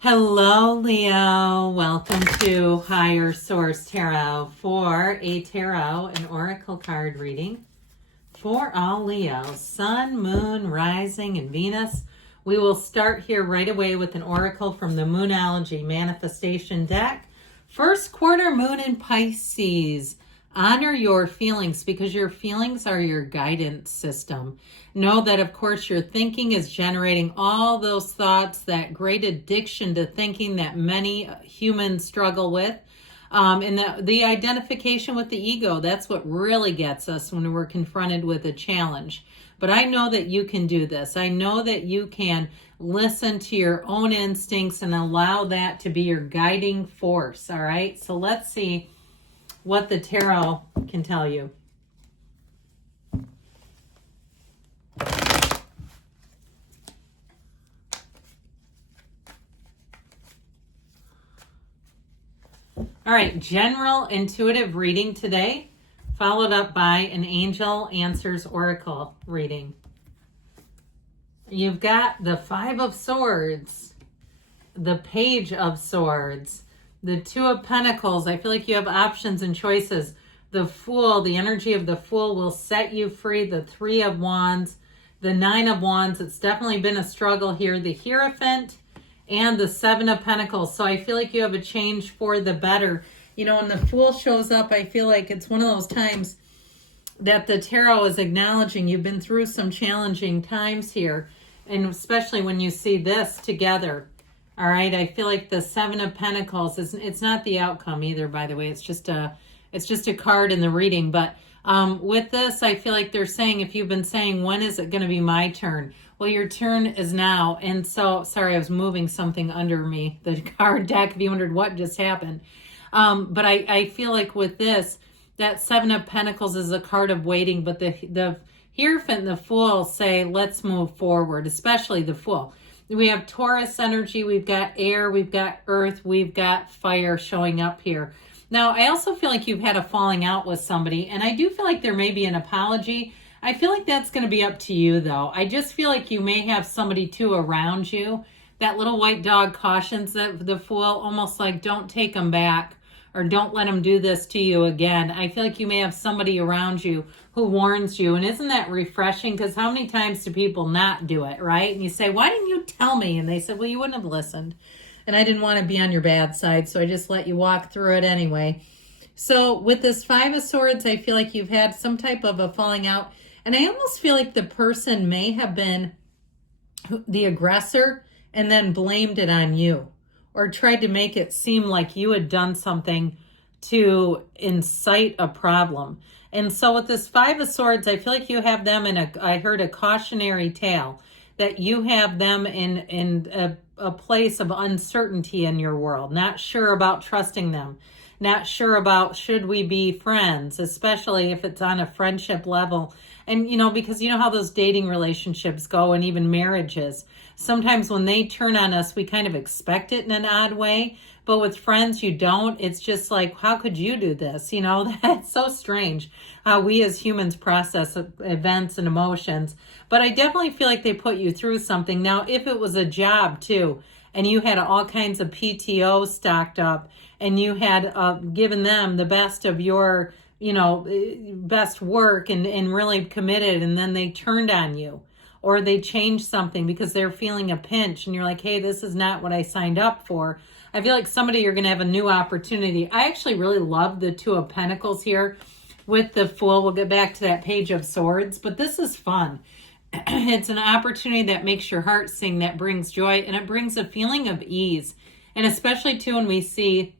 Hello, Leo. Welcome to Higher Source Tarot for a tarot and oracle card reading for all Leos, Sun, Moon, Rising, and Venus. We will start here right away with an oracle from the Moonology Manifestation deck. First quarter moon in Pisces. Honor your feelings because your feelings are your guidance system. Know that, of course, your thinking is generating all those thoughts, that great addiction to thinking that many humans struggle with. And the identification with the ego, that's what really gets us when we're confronted with a challenge. But I know that you can do this. I know that you can listen to your own instincts and allow that to be your guiding force. All right. So let's see what the tarot can tell you. All right, general intuitive reading today, followed up by an Angel Answers Oracle reading. You've got the Five of Swords, the Page of Swords, the Two of Pentacles. I feel like you have options and choices. The Fool, the energy of the Fool will set you free. The Three of Wands, the Nine of Wands. It's definitely been a struggle here. The Hierophant and the Seven of Pentacles. So I feel like you have a change for the better. You know, when the Fool shows up, I feel like it's one of those times that the tarot is acknowledging you've been through some challenging times here. And especially when you see this together. All right, I feel like the Seven of Pentacles it's not the outcome either, by the way. It's just a card in the reading. But with this, I feel like they're saying, if you've been saying, when is it going to be my turn? Well, your turn is now. And so, sorry, I was moving something under me, the card deck, if you wondered what just happened. But I feel like with this, that Seven of Pentacles is a card of waiting, but the Hierophant and the Fool say, let's move forward, especially the Fool. We have Taurus energy, we've got air, we've got earth, we've got fire showing up here. Now, I also feel like you've had a falling out with somebody, and I do feel like there may be an apology. I feel like that's going to be up to you, though. I just feel like you may have somebody, too, around you. That little white dog cautions the Fool, almost like, don't take them back, or don't let them do this to you again. I feel like you may have somebody around you who warns you. And isn't that refreshing? Because how many times do people not do it, right? And you say, why didn't you tell me? And they said, well, you wouldn't have listened. And I didn't want to be on your bad side, so I just let you walk through it anyway. So with this Five of Swords, I feel like you've had some type of a falling out. And I almost feel like the person may have been the aggressor and then blamed it on you, or tried to make it seem like you had done something to incite a problem. And so with this Five of Swords, I feel like you have them I heard a cautionary tale, that you have them in a place of uncertainty in your world, not sure about trusting them, not sure about should we be friends, especially if it's on a friendship level. And, you know, because you know how those dating relationships go, and even marriages. Sometimes when they turn on us, we kind of expect it in an odd way. But with friends, you don't. It's just like, how could you do this? You know, that's so strange how we as humans process events and emotions. But I definitely feel like they put you through something. Now, if it was a job too, and you had all kinds of PTO stocked up, and you had given them the best of your, you know, best work and really committed, and then they turned on you, or they changed something because they're feeling a pinch, and you're like, hey, this is not what I signed up for. I feel like somebody, you're going to have a new opportunity. I actually really love the Two of Pentacles here with the Fool. We'll get back to that Page of Swords, but this is fun. It's an opportunity that makes your heart sing, that brings joy, and it brings a feeling of ease. And especially too when we see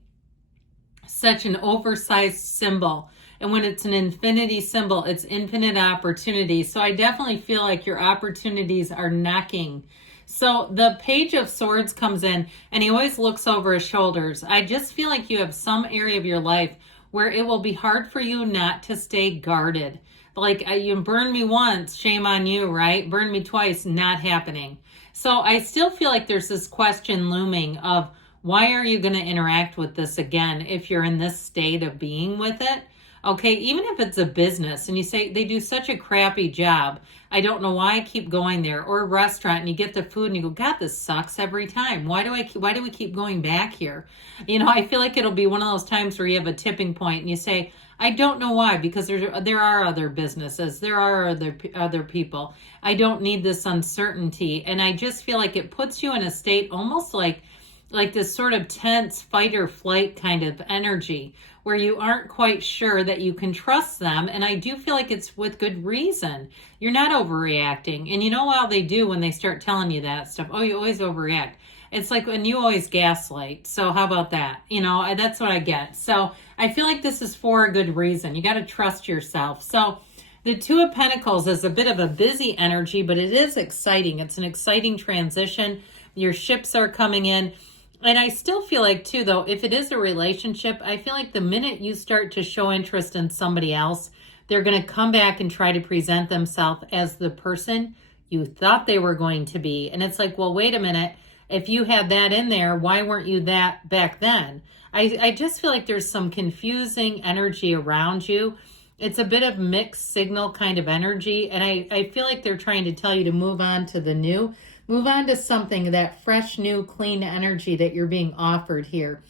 such an oversized symbol, and when it's an infinity symbol, it's infinite opportunity. So I definitely feel like your opportunities are knocking. So the Page of Swords comes in, and he always looks over his shoulders. I just feel like you have some area of your life where it will be hard for you not to stay guarded. Like, you burn me once, shame on you, right? Burn me twice, not happening. So I still feel like there's this question looming of, why are you going to interact with this again if you're in this state of being with it? Okay, even if it's a business and you say they do such a crappy job, I don't know why I keep going there, or a restaurant and you get the food and you go, God, this sucks every time. Why do we keep going back here? I feel like it'll be one of those times where you have a tipping point and you say, I don't know why, because there are other businesses, there are other people. I don't need this uncertainty, and I just feel like it puts you in a state almost like this sort of tense fight or flight kind of energy where you aren't quite sure that you can trust them. And I do feel like it's with good reason. You're not overreacting. And you know how they do when they start telling you that stuff? Oh, you always overreact. It's like when you always gaslight. So how about that? That's what I get. So I feel like this is for a good reason. You got to trust yourself. So the Two of Pentacles is a bit of a busy energy, but it is exciting. It's an exciting transition. Your ships are coming in. And I still feel like, too, though, if it is a relationship, I feel like the minute you start to show interest in somebody else, they're going to come back and try to present themselves as the person you thought they were going to be. And it's like, well, wait a minute. If you had that in there, why weren't you that back then? I just feel like there's some confusing energy around you. It's a bit of mixed signal kind of energy. And I feel like they're trying to tell you to move on to the new. Move on to something, that fresh, new, clean energy that you're being offered here.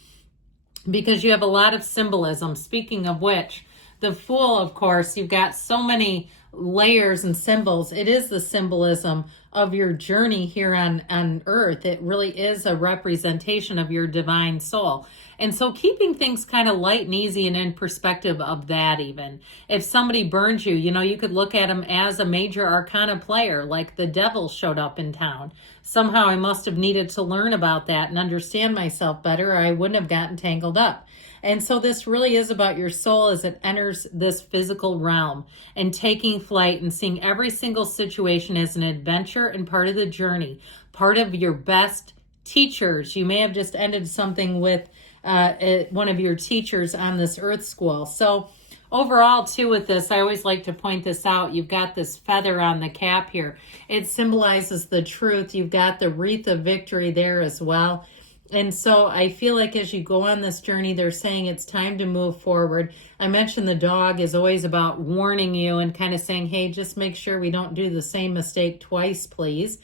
Because you have a lot of symbolism. Speaking of which, the Fool, of course, you've got so many layers and symbols. It is the symbolism of your journey here on earth. It really is a representation of your divine soul. And so keeping things kind of light and easy and in perspective of that even. If somebody burns you, you could look at them as a major arcana player, like the devil showed up in town. Somehow I must have needed to learn about that and understand myself better, or I wouldn't have gotten tangled up. And so this really is about your soul as it enters this physical realm and taking flight and seeing every single situation as an adventure and part of the journey, part of your best teachers. You may have just ended something with one of your teachers on this earth school. So overall, too, with this, I always like to point this out. You've got this feather on the cap here. It symbolizes the truth. You've got the wreath of victory there as well. And so I feel like as you go on this journey, they're saying it's time to move forward. I mentioned the dog is always about warning you and kind of saying, hey, just make sure we don't do the same mistake twice, please.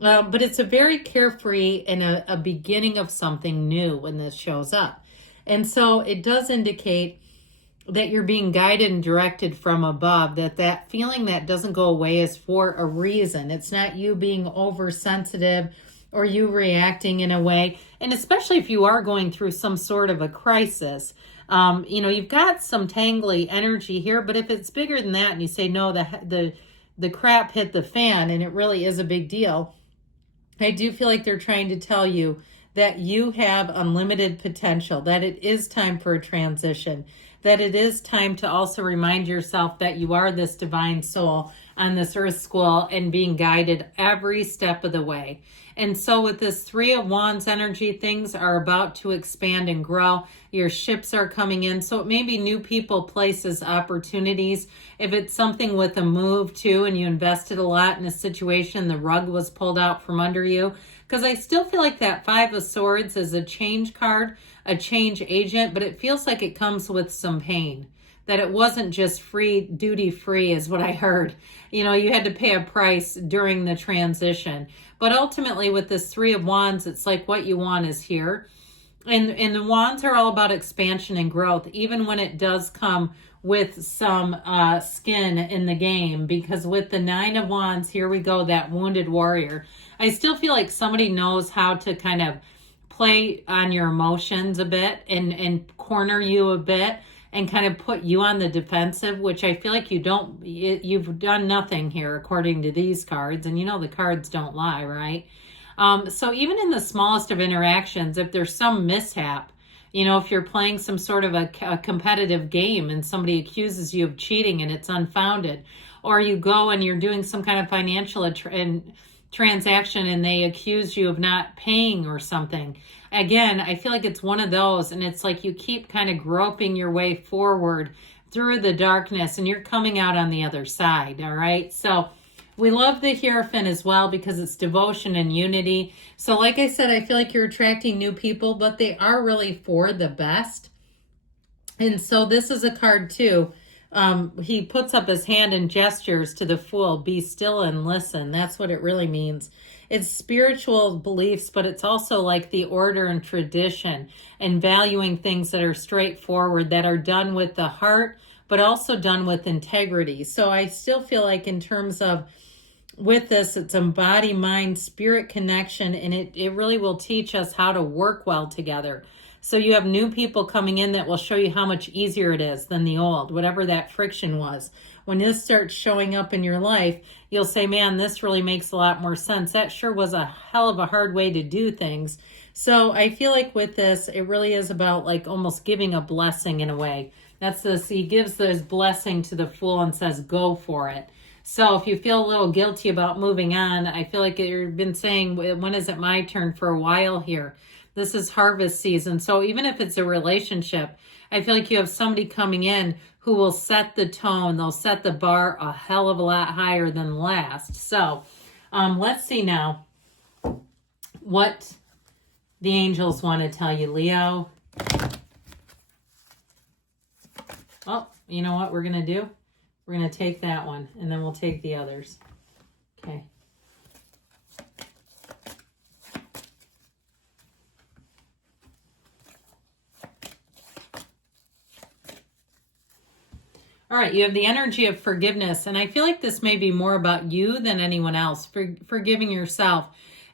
But it's a very carefree and a beginning of something new when this shows up. And so it does indicate that you're being guided and directed from above, that feeling that doesn't go away is for a reason. It's not you being oversensitive or you reacting in a way. And especially if you are going through some sort of a crisis, you've got some tangly energy here, but if it's bigger than that and you say, no, the crap hit the fan and it really is a big deal, I do feel like they're trying to tell you that you have unlimited potential, that it is time for a transition, that it is time to also remind yourself that you are this divine soul on this earth school and being guided every step of the way. And so with this Three of Wands energy, things are about to expand and grow. Your ships are coming in. So it may be new people, places, opportunities. If it's something with a move too, and you invested a lot in a situation, the rug was pulled out from under you. Because I still feel like that Five of Swords is a change card, a change agent, but it feels like it comes with some pain. That it wasn't just free, duty free is what I heard. You had to pay a price during the transition. But ultimately with this Three of Wands, it's like what you want is here. And the wands are all about expansion and growth, even when it does come with some skin in the game. Because with the Nine of Wands, here we go, that wounded warrior. I still feel like somebody knows how to kind of play on your emotions a bit and corner you a bit and kind of put you on the defensive, which I feel like you've done nothing here according to these cards. And the cards don't lie, right? So even in the smallest of interactions, if there's some mishap, if you're playing some sort of a competitive game and somebody accuses you of cheating and it's unfounded, or you go and you're doing some kind of financial transaction and they accuse you of not paying or something. Again, I feel like it's one of those, and it's like you keep kind of groping your way forward through the darkness and you're coming out on the other side. All right. So we love the Hierophant as well because it's devotion and unity. So like I said, I feel like you're attracting new people, but they are really for the best. And so this is a card too. He puts up his hand and gestures to the Fool, be still and listen. That's what it really means. It's spiritual beliefs, but it's also like the order and tradition and valuing things that are straightforward, that are done with the heart, but also done with integrity. So I still feel like in terms of with this, it's a body, mind, spirit connection, and it really will teach us how to work well together. So you have new people coming in that will show you how much easier it is than the old, whatever that friction was. When this starts showing up in your life, you'll say, man, this really makes a lot more sense. That sure was a hell of a hard way to do things. So I feel like with this, it really is about like almost giving a blessing in a way. That's this, he gives this blessing to the Fool and says, go for it. So if you feel a little guilty about moving on, I feel like you've been saying, when is it my turn for a while here? This is harvest season. So even if it's a relationship, I feel like you have somebody coming in who will set the tone. They'll set the bar a hell of a lot higher than last. So let's see now what the angels want to tell you, Leo. Oh, you know what we're going to do? We're going to take that one, and then we'll take the others. Okay. All right, you have the energy of forgiveness, and I feel like this may be more about you than anyone else, forgiving yourself,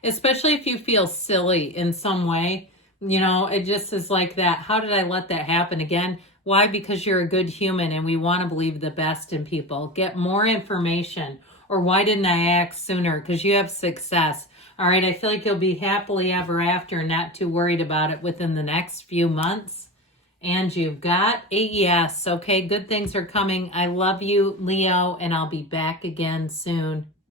especially if you feel silly in some way. You know, it just is like that. How did I let that happen again? Why? Because you're a good human and we want to believe the best in people. Get more information. Or why didn't I act sooner? Because you have success. All right, I feel like you'll be happily ever after, not too worried about it within the next few months. And you've got a yes. Okay, good things are coming. I love you, Leo, and I'll be back again soon.